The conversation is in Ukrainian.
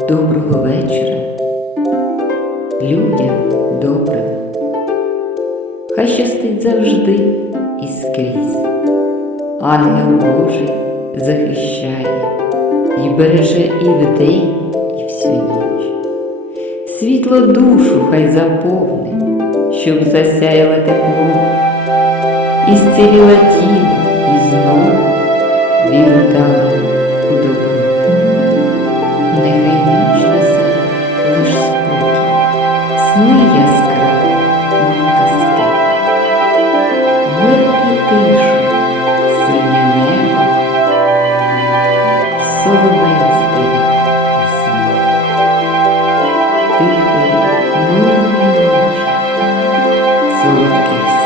доброго вечора, людям добрим. Хай щастить завжди і скрізь. Ангел Божий захищає і береже і вдень, і всю ніч. Світло душу хай заповни, щоб засяяло тепло, і зціліла тіло, і знову віру дала у добро. тиша, синє небо, соловей спів пісні, тихий мирний ночі, солодкий.